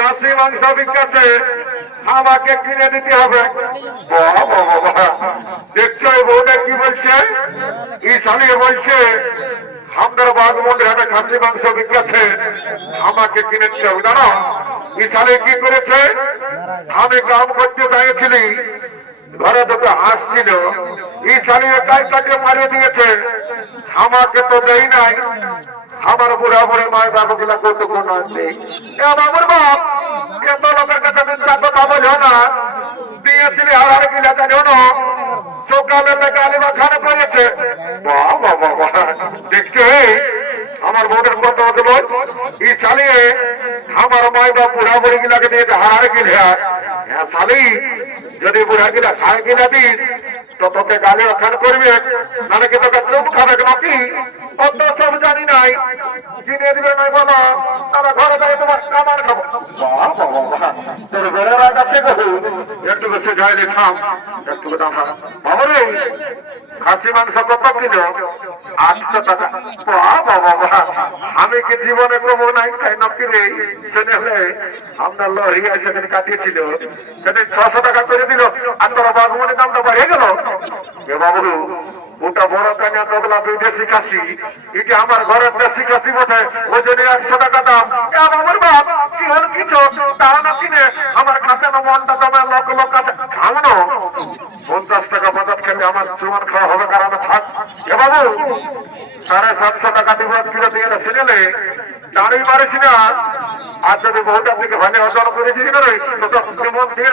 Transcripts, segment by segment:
খাসি মাংস বিকাছে আমাকে কিনে দিতে হবে। দেখছ এই কি বলছে? শালিয়ে বলছে আপনার বাগমন্ডে একটা খাসি মাংস বিকাছে আমাকে কিনে দিতে হবে। জানো শালিয়ে কি করেছে? আমি কাম করতে চাইছিলি ঘরে দুটো হাঁস ছিল ই শালিয়ে গাইটাকে মারিয়ে দিয়েছে। আমাকে তো দেই নাই আমার বুড়া বুড়ি মায়ের বাবু গুলা কত কোন আছে বাবুর বাপ এত লোকের কাছে কথা বলো না। দিয়েছিলি হারার গিলা জানো না। সকালে আলিমা খান করেছে। বাহ বাহ দেখছ আমার বোনের কত হতে বল। ই চালিয়ে আমার মায় বা বুড়া বুড়ি গিলাকে দিয়েছে হার গিলা হ্যাঁ শালি, যদি বুড়া গিলা খায় গিলা দিস, তো তোকে গালে রক্ষণ করবে। নাহলে কি তোকে চুপ খাবে নাকি? অত নাই। কিনে দিবে নাই বলো তারা ঘরে যাবে, তোমার কামান খাব। তোর বেড়ার কাছে গো। একটু বেশি যাইলে থাম একটু দাম বাবা রে, খাসি মাংস কত কিলো? আটশো টাকা। বাবা আমি কি জীবনে কমো নাই? খাই নাকি রে? শুনে হলে আমরা লরিয়া সেদিন কাটিয়েছিল। সেদিন ছশো টাকা করে দিল। আর তোরা দামটা বাড়িয়ে গেল। বাবু ওটা বড় কানিয়া দোগলা বিদেশি কাশি। এটা আমার ঘরের দেশি কাশি বটে। ওই জন্য একশো টাকা দাম। বাবুর বাপ, কি হল কিছু তাও না কিনে আমার কাছে না মনটা দমে লোক লোক কাছে খাওয়ানো পঞ্চাশ টাকা বাজার খেলে আমার চুমান খাওয়া হবে কারণ থাক। এ বাবু, সাড়ে সাতশো টাকা দিব কিলো দিয়ে শুনেলে দাঁড়িয়ে পারিস না। আর যদি বহুটা থেকে ভালো অর্জন করেছিস না রে? তো কেমন দিয়ে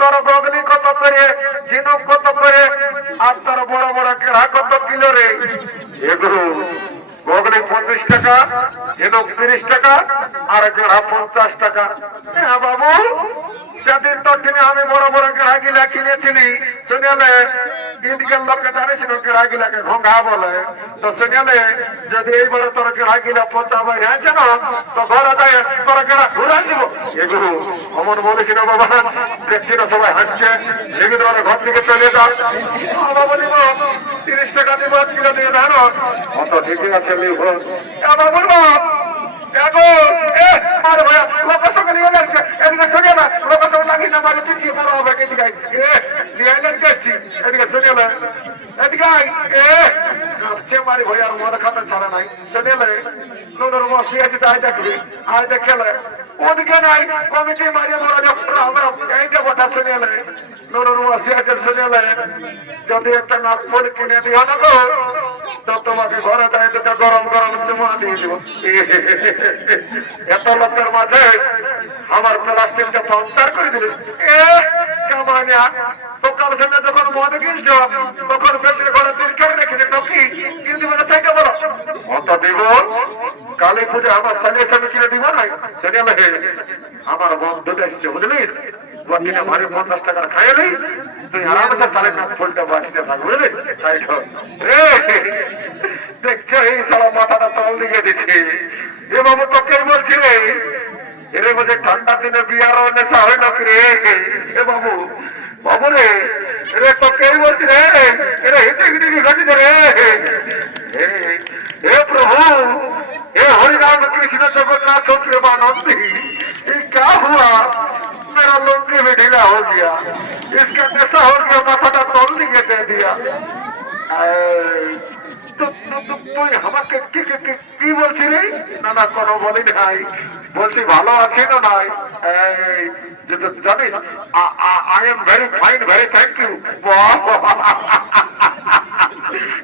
তোর গগনি কত করে ঝিনুক কত করে, আর তোর বড় বড় কেড়া কত কিলো রে? এগুলো গগনি পঁচিশ টাকা ঝিনুক তিরিশ টাকা আর কেড়া পঞ্চাশ টাকা। হ্যাঁ বাবু, সেদিন তো কিনে আমি বড় বড় গিলা কিনেছিলি ভঙ্গা বলে। তোর তো তোর বাবা সবাই ঘর থেকে চলে যাও। বাবা তিরিশ টাকা দিব আছে বলব দেখো এ মার ভাই লোক সকালে গেলে আসছে এদিকে শুনে না লোক সকালে লাগি না মারে কি বড় হবে, এদিকে যাচ্ছি। এদিকে শুনে না। এদিকে এ সে মারি ভাই আমরা এই যে কথা শুনে লে নুনুর মশি আছে শুনে লে যদি একটা নাগপুর কিনে দিও না গো, তো তোমাকে ঘরে তো গরম গরম চুমা দিয়ে দিব। এত লোকের মাঝে আমার প্লাস্টিকটা পঞ্চার করে দিল। কামানিয়া, সকাল সন্ধ্যা যখন মদ কিনছ, তখন পেটের ঘরে দীর্ঘ রেখেছে তো কিন্তু থেকে বলো। অত দিব? কালী পুজো আমার সালিয়ে সামনে কিনে দিব নাই সেটা আমার বন্ধু দেখছে বুঝলিস বটিটা ভারী পঞ্চাশ টাকা খাই নেই তুই আরামসে সাড়ে সাত ফুলটা বাঁচতে থাক বুঝলি সাইড দেখছো এই সারা মাথাটা তল দিকে দিচ্ছে এ বাবু তোকে বলছি রে এর মধ্যে ঠান্ডা দিনে বিয়ার নেশা হয় নাকি রে এ বাবু বাবু রে রে তোকে বলছি রে এরে হিতে হিতে ঘটি রে हे हे प्रभु हे हरिराम कृष्ण जगन्नाथ प्रेमानंदी ये क्या हुआ मेरा लुंगी भी ढीला हो गया इसका नशा हो गया माथा तोल के दे दिया ऐ, তো তো- তো- তুই আমাকে কি কি- কি- কি বলছি রে না না কোনো বলি নাই বলছি ভালো আছি না নাই এই, যে তো জানিস I am very fine very thank you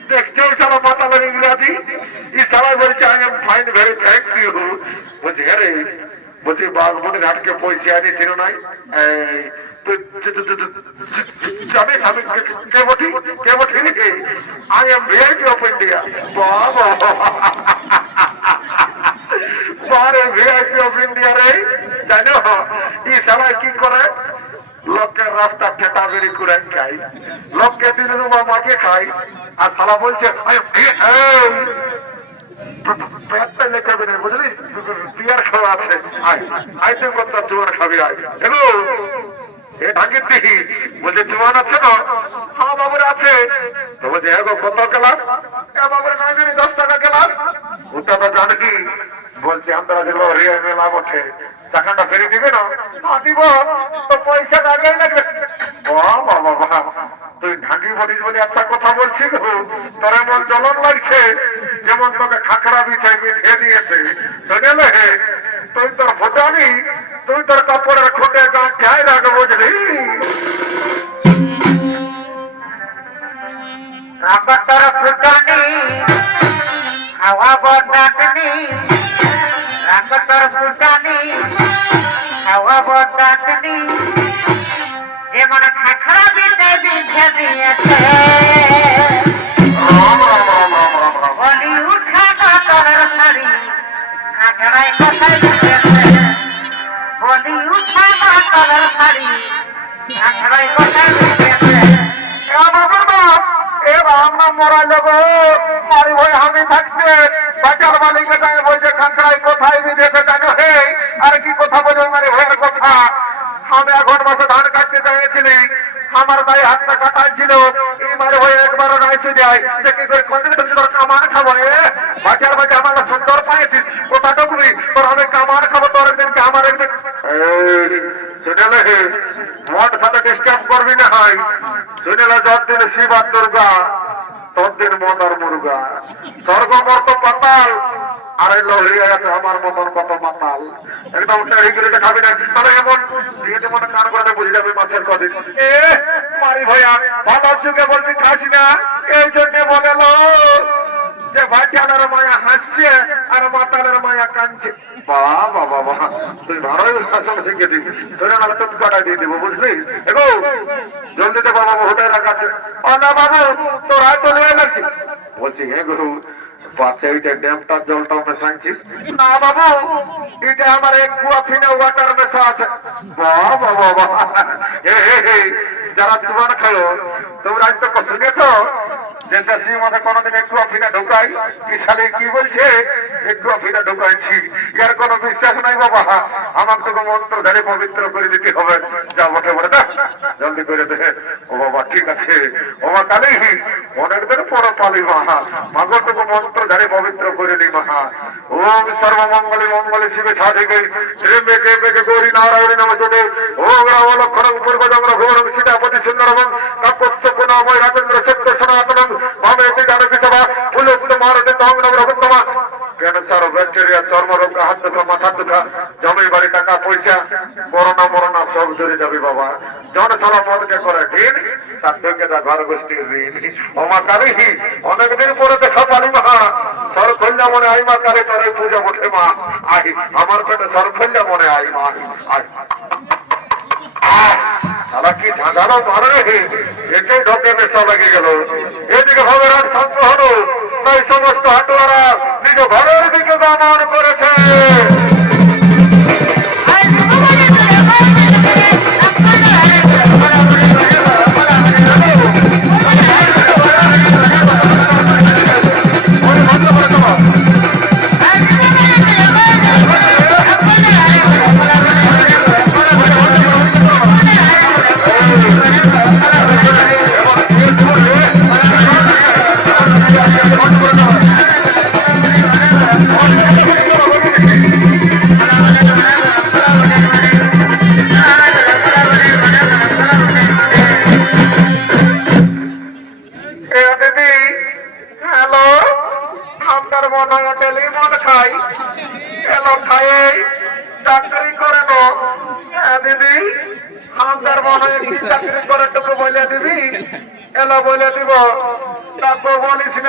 দেখছো সারা মাথা লাগে ইংরাজি ই সবাই বলছে I am fine very thank you বলছি হ্যাঁ রে বলছি বাঘমনের হাটকে পয়সা আনিছিল নাই এই, তুই- তুই- তুই- তুই- তুই- জানিস আমি কে- কে কে I am VIP of India of India রে কি করে? রাস্তা ঠেটা বেরি করে খাই লোককে দিলে মাকে খাই আর সালা বলছে "এই, এই, এই, পেটটা লেখা বেরে বুঝলি? বিয়ার খাওয়া আছে। আয় আয় তুই কত জোয়ার খাবি আয়। এগো এ ঢাকির দিহি? বলছে জোয়ান আছে না? হ্যাঁ বাবুর আছে। তো বলছে এগো কত গেলাস এ বাবুর কাছে দশ টাকা গেলাস ওটা তো জানি বলছে আমরা যে রিয়া মেলা বটে টাকাটা ফেরে দিবে না? হ্যাঁ, দিব। তো পয়সা লাগবে বাহ বাবা বাবা তুই ঢাকি বলিস বলে একটা কথা বলছি তোর এমন জ্বলন লাগছে, যেমন তোকে খাকড়া বিছাই বিছিয়ে দিয়েছে। শুনেলে তুই তোর ফোটানি তুই তোর কাপড়ের খুঁটে গা খেয়ে রাখ বুঝলি? রাবতর ফুটনি হাওয়া বদাতনি রাবতর ফুটনি হাওয়া বদাতনি আমি থাকছে বলছে কোথায় বিদেশে হে আর কি কথা বলবে মারি ভয়ের কথা আমি এখন মাসে ধান কাটতে চাইছিলি আমার গায়ে হাতটা কাটাই ছিল এই মারে ভয় একবারও নাইছে যায় যে কি করে কোনদিন তুমি তোর কামান খাব রে? বাজার বাজার আমার সুন্দর পাইছিস আমি কামান খাব, তোর হয়। শিব আর দুর্গা, ততদিন মন আর মুরগা। স্বর্গ মর্ত পাতাল আর আমার মতন কত মাতাল। একদম করে খাবি বলছি মায়া কাঁদছে। বাহ বাবা তুই ভালোই বুঝলি? এগো জলদিতে বাবা না বাবু, তোর হাত তো নিয়ে লাগছে বলছি হ্যাঁ গুরু বাচ্চা এইটা ড্যামটার জলটাও মেশাইছিস? না বাবু এটা আমার এক কুয়া ফিনে ওয়াটার মেশা আছে। বাবা হে যারা তোমার খেলো তোমরা তো শুনেছো? যে দেশি মধ্যে কোনোদিন একটু অফিনা ঢুকাই কি সালে কি বলছে? একটু অফিনা ঢুকাইছি। এর কোনো বিশ্বাস নাই বাবা। আমাকে তো মন্ত্র ধরে পবিত্র করে দিতে হবে। ও বাবা, ঠিক আছে। ও মা কালী অনেকদিন পর পালি মহা মাগো তোকে মন্ত্র ধরে করে নি মহা ওম সর্বমঙ্গলে মঙ্গলে শিবে সাধিকে। শ্রীমে কে মেকে গৌরী নারায়ণী নমস্তে ওম রাম লক্ষণং পূর্বজং রঘুবরং সীতাপতি সুন্দরবং। তপস্য পুনময় রাজেন্দ্র ব্যাকটেরিয়া, চর্মরোগ, হাত দুঃখা মাথা দুঃখা জমি বাড়ি টাকা পয়সা, করোনা, মরোনা, সব ধরে যাবে বাবা। জনসভা মদকে করে ঠিক তার থেকে তা ঘর গোষ্ঠীর ঋণ। অমা কালী অনেকদিন পরে দেখা পালি মা সরফল্যা মনে আই মা কালী, তোর পূজা ওঠে মা। আই আমার পেটে সরফল্যা মনে আই মা। আই সারা কি মারে একে ঢোকে নেশা লেগে গেল। এদিকে ভগবান শান্ত হলো। তাই সমস্ত হাটুয়ারা নিজ ঘরের দিকে গমন করেছে।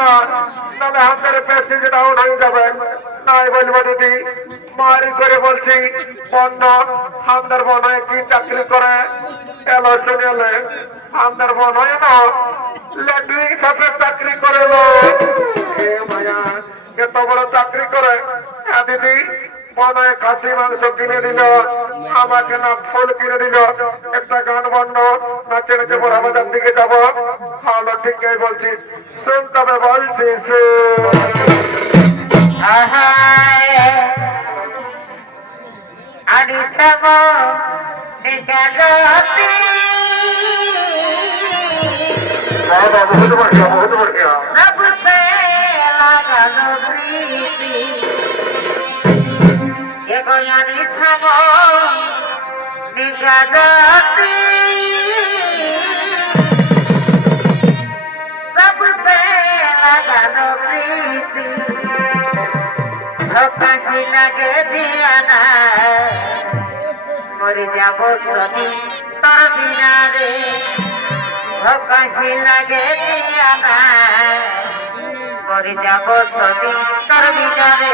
বলিস না তাহলে আমাদের পেশি যেটা যাবে। নাই বলব দিদি, মারি করে বলছি বন্ধ হামদার বন কি চাকরি করে? এলো শুনেলে আমাদের বন হয় না ল্যাট্রিন সাথে চাকরি করে লো এ মায়া, এত বড় চাকরি করে। হ্যাঁ দিদি মনে খাসি মাংস কিনে দিল। আমাকে না ফুল কিনে দিল। একটা গান বন্ধ। নাচে নাচে বড় বাজার দিকে যাব। ভালো ঠিকই বলছিস। শুন তবে বলছিস। আহায় আদি সব নিজাগতি বাবা বহুত বঢ়িয়া বহুত বঢ়িয়া রব পে লাগানো প্রীতি কয়ানি ছাম নিশাদাতি সবতে লাগানো প্রীতি প্রকাশি লাগে দিয়ানা। মরে যাব সদি তোর বিনা রে প্রকাশি লাগে দিয়ানা। মরে যাব সদি তোর বিনা রে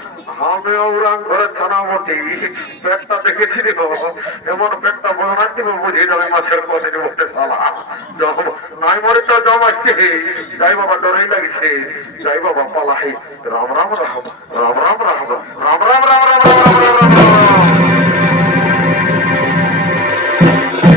আমি ওরাং ঘরে ছানা বটি পেটটা দেখেছি রে এমন পেটটা না দিব বুঝে যাবে মাছের পথে বলতে সালা যখন নাই মরে তো জম আসছে যাই বাবা ডরেই লাগিছে যাই বাবা পালাই রাম রাম রাম রাম রাম রাম রাম রাম রাম রাম রাম রাম রাম রাম